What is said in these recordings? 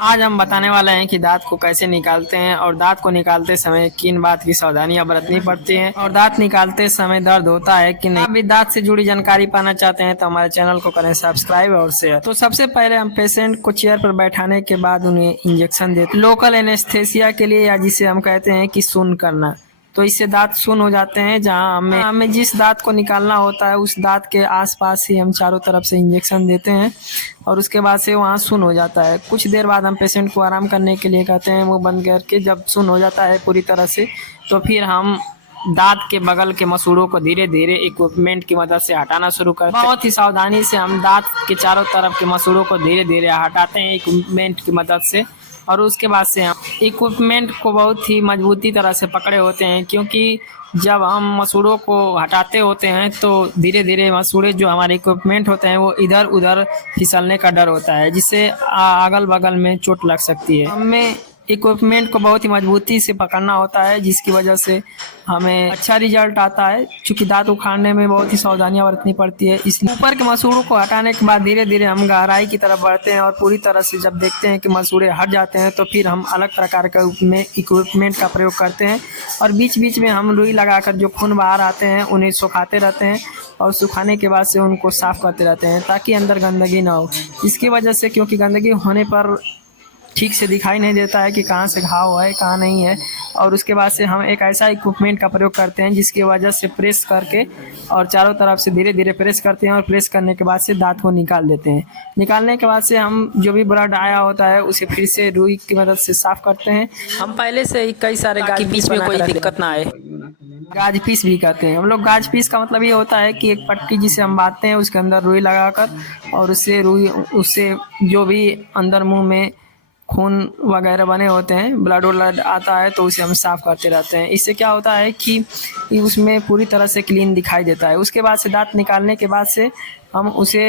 आज हम बताने वाले हैं कि दांत को कैसे निकालते हैं और दांत को निकालते समय किन बात की सावधानियां बरतनी पड़ती हैं और दांत निकालते समय दर्द होता है कि नहीं। आप भी दांत से जुड़ी जानकारी पाना चाहते हैं तो हमारे चैनल को करें सब्सक्राइब और शेयर। तो सबसे पहले हम पेशेंट को चेयर पर बैठाने के बाद उन्हें इंजेक्शन देते हैं लोकल एनेस्थेसिया के लिए, या जिसे हम कहते हैं कि शून्य करना। तो इससे दांत शून्य हो जाते हैं। जहां हमें जिस दांत को निकालना होता है उस दांत के आसपास ही हम चारों तरफ से इंजेक्शन देते हैं और उसके बाद से वहाँ शून्य हो जाता है। कुछ देर बाद हम पेशेंट को आराम करने के लिए कहते हैं मुंह बंद करके। जब शून्य हो जाता है पूरी तरह से तो फिर हम दांत के बगल के मसूड़ों को धीरे धीरे इक्विपमेंट की मदद से हटाना शुरू करते हैं। बहुत ही सावधानी से हम दांत के चारों तरफ के मसूड़ों को धीरे धीरे हटाते हैं इक्विपमेंट की मदद से। और उसके बाद से हम इक्विपमेंट को बहुत ही मजबूती तरह से पकड़े होते हैं, क्योंकि जब हम मसूड़ों को हटाते होते हैं तो धीरे धीरे मसूड़े जो हमारे इक्विपमेंट होते हैं वो इधर उधर फिसलने का डर होता है, जिससे अगल बगल में चोट लग सकती है। हमें इक्विपमेंट को बहुत ही मजबूती से पकड़ना होता है, जिसकी वजह से हमें अच्छा रिजल्ट आता है। चूँकि दांत उखाड़ने में बहुत ही सावधानियां बरतनी पड़ती है, इसलिए ऊपर के मसूड़ों को हटाने के बाद धीरे धीरे हम गहराई की तरफ बढ़ते हैं और पूरी तरह से जब देखते हैं कि मसूड़े हट जाते हैं तो फिर हम अलग प्रकार का इक्विपमेंट का प्रयोग करते हैं और बीच बीच में हम रुई लगाकर जो खून बाहर आते हैं उन्हें सुखाते रहते हैं और सुखाने के बाद से उनको साफ करते रहते हैं ताकि अंदर गंदगी ना हो। इसकी वजह से, क्योंकि गंदगी होने पर ठीक से दिखाई नहीं देता है कि कहाँ से घाव है कहाँ नहीं है। और उसके बाद से हम एक ऐसा इक्विपमेंट का प्रयोग करते हैं जिसकी वजह से प्रेस करके और चारों तरफ से धीरे धीरे प्रेस करते हैं और प्रेस करने के बाद से दांत को निकाल देते हैं। निकालने के बाद से हम जो भी ब्लड आया होता है उसे फिर से रुई की मदद से साफ करते हैं। हम पहले से ही कई सारे गाज पीस में कोई दिक्कत ना आए। गाज पीस भी कहते हैं हम लोग। गाज पीस का मतलब ये होता है कि एक पट्टी जिसे हम बांधते हैं उसके अंदर रुई लगाकर और उससे जो भी अंदर मुंह में खून वगैरह बने होते हैं, ब्लड आता है तो उसे हम साफ़ करते रहते हैं। इससे क्या होता है कि उसमें पूरी तरह से क्लीन दिखाई देता है। उसके बाद से दांत निकालने के बाद से हम उसे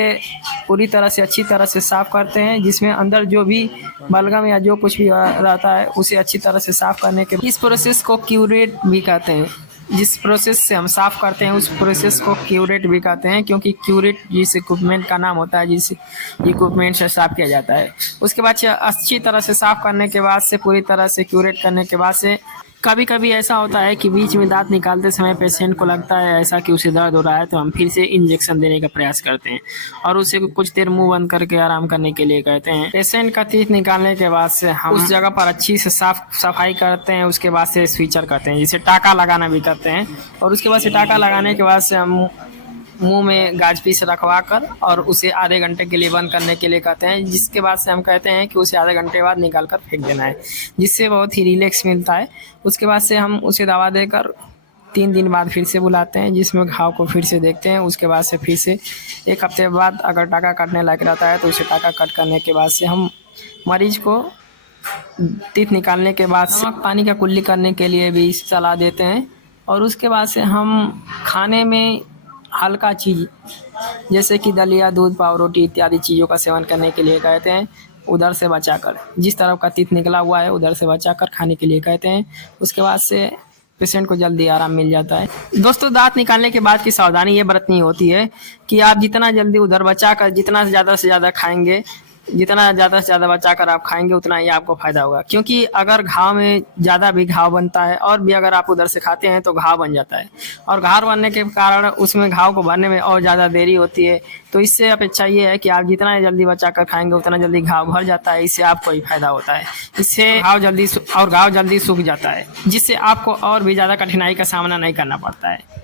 पूरी तरह से अच्छी तरह से साफ़ करते हैं, जिसमें अंदर जो भी बलगम या जो कुछ भी रहता है उसे अच्छी तरह से साफ़ करने के इस प्रोसेस को क्यूरेट भी कहते हैं। जिस प्रोसेस से हम साफ़ करते हैं उस प्रोसेस को क्यूरेट भी कहते हैं, क्योंकि क्यूरेट जिस इक्विपमेंट का नाम होता है जिस इक्विपमेंट से साफ़ किया जाता है। उसके बाद अच्छी तरह से साफ़ करने के बाद से पूरी तरह से क्यूरेट करने के बाद से कभी कभी ऐसा होता है कि बीच में दांत निकालते समय पेशेंट को लगता है ऐसा कि उसे दर्द हो रहा है, तो हम फिर से इंजेक्शन देने का प्रयास करते हैं और उसे कुछ देर मुंह बंद करके आराम करने के लिए कहते हैं। पेशेंट का टीथ निकालने के बाद से हम उस जगह पर अच्छी से सफाई करते हैं। उसके बाद से स्विचर करते हैं, जिसे टाका लगाना भी करते हैं। और उसके बाद से टाका लगाने के बाद से हम मुंह में गाज पीस रखवा कर और उसे आधे घंटे के लिए बंद करने के लिए कहते हैं, जिसके बाद से हम कहते हैं कि उसे आधे घंटे बाद निकाल कर फेंक देना है, जिससे बहुत ही रिलैक्स मिलता है। उसके बाद से हम उसे दवा देकर 3 दिन बाद फिर से बुलाते हैं, जिसमें घाव को फिर से देखते हैं। उसके बाद से फिर से 1 हफ्ते बाद अगर टाका कटने लायक रहता है तो उसे टाका कट करने के बाद से हम मरीज को टीथ निकालने के बाद से पानी का कुल्ली करने के लिए भी सलाह देते हैं। और उसके बाद से हम खाने में हल्का चीज़ जैसे कि दलिया, दूध, पावरोटी इत्यादि चीज़ों का सेवन करने के लिए कहते हैं। उधर से बचाकर, जिस तरफ का टीथ निकला हुआ है उधर से बचाकर खाने के लिए कहते हैं। उसके बाद से पेशेंट को जल्दी आराम मिल जाता है। दोस्तों, दांत निकालने के बाद की सावधानी ये बरतनी होती है कि आप जितना जल्दी उधर बचाकर जितना ज़्यादा से ज़्यादा खाएंगे, जितना ज़्यादा से ज़्यादा बचाकर आप खाएंगे उतना ही आपको फ़ायदा होगा। क्योंकि अगर घाव में ज़्यादा भी घाव बनता है और भी अगर आप उधर से खाते हैं तो घाव बन जाता है, और घाव बनने के कारण उसमें घाव को भरने में और ज़्यादा देरी होती है। तो इससे अपेक्षा ये है कि आप जितना जल्दी बचाकर खाएंगे उतना जल्दी घाव भर जाता है। इससे आपको ही फायदा होता है। इससे घाव जल्दी सूख जाता है, जिससे आपको और भी ज़्यादा कठिनाई का सामना नहीं करना पड़ता है।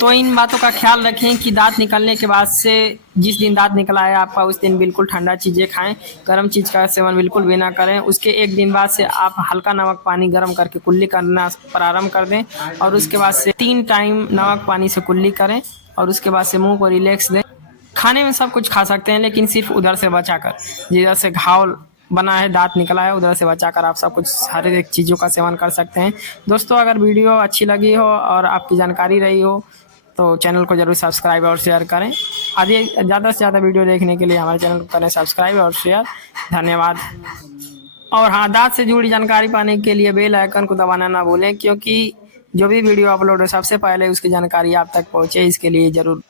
तो इन बातों का ख्याल रखें कि दांत निकलने के बाद से जिस दिन दांत निकला है आपका उस दिन बिल्कुल ठंडा चीज़ें खाएं, गर्म चीज़ का सेवन बिल्कुल भी ना करें। उसके 1 दिन बाद से आप हल्का नमक पानी गर्म करके कुल्ली करना प्रारंभ कर दें और उसके बाद से 3 टाइम नमक पानी से कुल्ली करें और उसके बाद से मुंह को रिलैक्स दें। खाने में सब कुछ खा सकते हैं, लेकिन सिर्फ उधर से बचाकर, जिधर से घाव बना है, दांत निकला है, उधर से बचाकर आप सब कुछ हर एक चीज़ों का सेवन कर सकते हैं। दोस्तों, अगर वीडियो अच्छी लगी हो और आपकी जानकारी रही हो तो चैनल को जरूर सब्सक्राइब और शेयर करें। आगे ज़्यादा से ज़्यादा वीडियो देखने के लिए हमारे चैनल को करें सब्सक्राइब और शेयर। धन्यवाद। और हाँ, दांत से जुड़ी जानकारी पाने के लिए बेल आइकन को दबाना ना भूलें, क्योंकि जो भी वीडियो अपलोड हो सबसे पहले उसकी जानकारी आप तक पहुँचे, इसके लिए ज़रूर